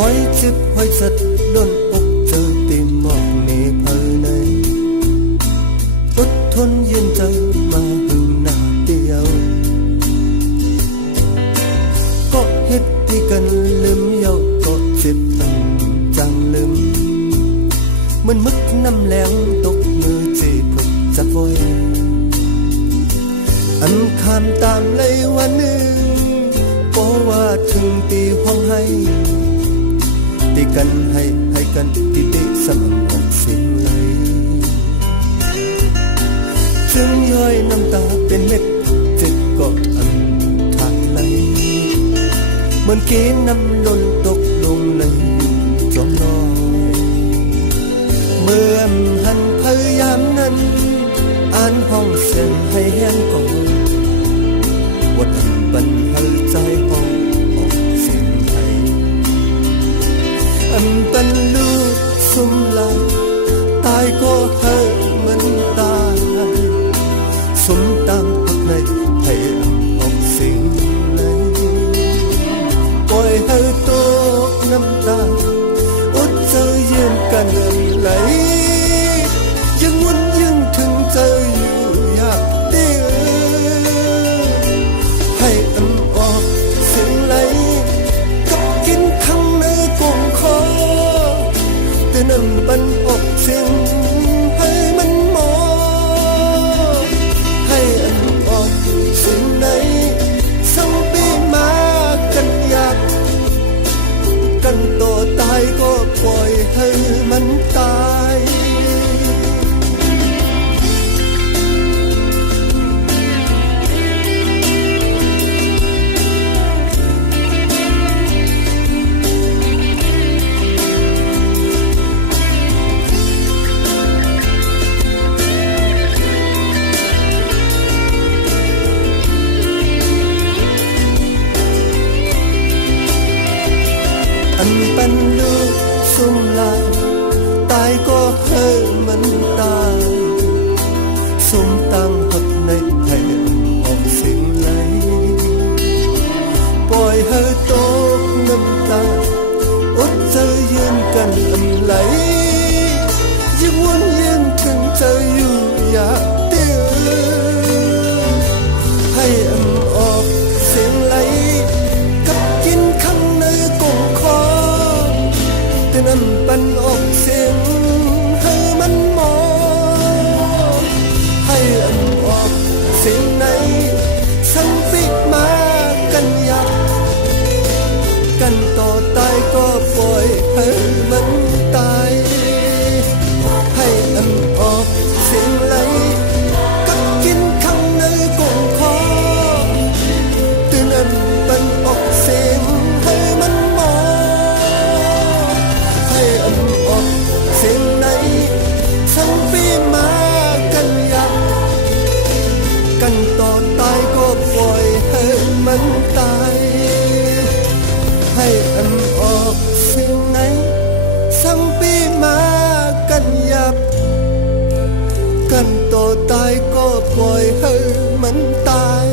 hỏi chip hỏi giật đôn ốc chờ tìm một nề phơi này út thôn yên trời mà hừng nà tiêu có hết thì cần lướm nhau có chip thằng chàng lướm mình mức năm lẻng tốc mưa chỉ phật chặt vội anh khám tạm lấyวันหนึ่งเพราะว่าถึงตีห้องให้ตีกันให้กันตีติสมองออกสิ้นเลยจึงย้อยน้ำตาเป็นเม็ดเจ็บก็อันทางไหลเหมือนกี้น้ำล้นตกลงเลยจอมน้อยเมื่อหันพยายามนั้นอ่านห้องเสียงให้แห้งก่อนวัดบันเฮาใจห้องออกเสียงไทยอันตันลูกสุมลาตายก็เฮามันตายสมตามพักในให้ออกเสียงเลยปล่อยเฮาตกน้ำตาอดเจอยืนกันไหลยังวนยังถึงเจออยู่อยากเดียวให้อันออกเสียงไหลกับกินข้างในกงคอแต่น้ำปันออกเสียงให้มันหมอให้อันออกเสียงไหนสังปีมากันอยากกันต่อตายก็ปล่อยให้มันตายอันเป็นลูกสุมลาตายก็ให้มันตายสมตั้งหักในให้ออกเสียงไหลปล่อยให้ตกน้ำตาอดใจยืนกันอันไหลยังวนยืนถึงใจอยู่อยากเดียวให้อันออกเสียงไหลกับกินข้างในกงคอแต่น้ำปันออกเสียงให้มันหมอให้อันออกเสียงไหนสังฟิกมากันอยากกันต่อตายก็ปล่อยให้มันตายให้อันออกเสียงไหลกับกินข้างในกงคอแต่น้ำปันออกเสียงให้มันหมอให้อันออกเสียงไหนสังปีมากันอยากกันต่อตายก็ปล่อยให้มันตายให้อันออกเสียงไหนสังปีมากันอยากกันต่อตายก็ปล่อยให้มันตาย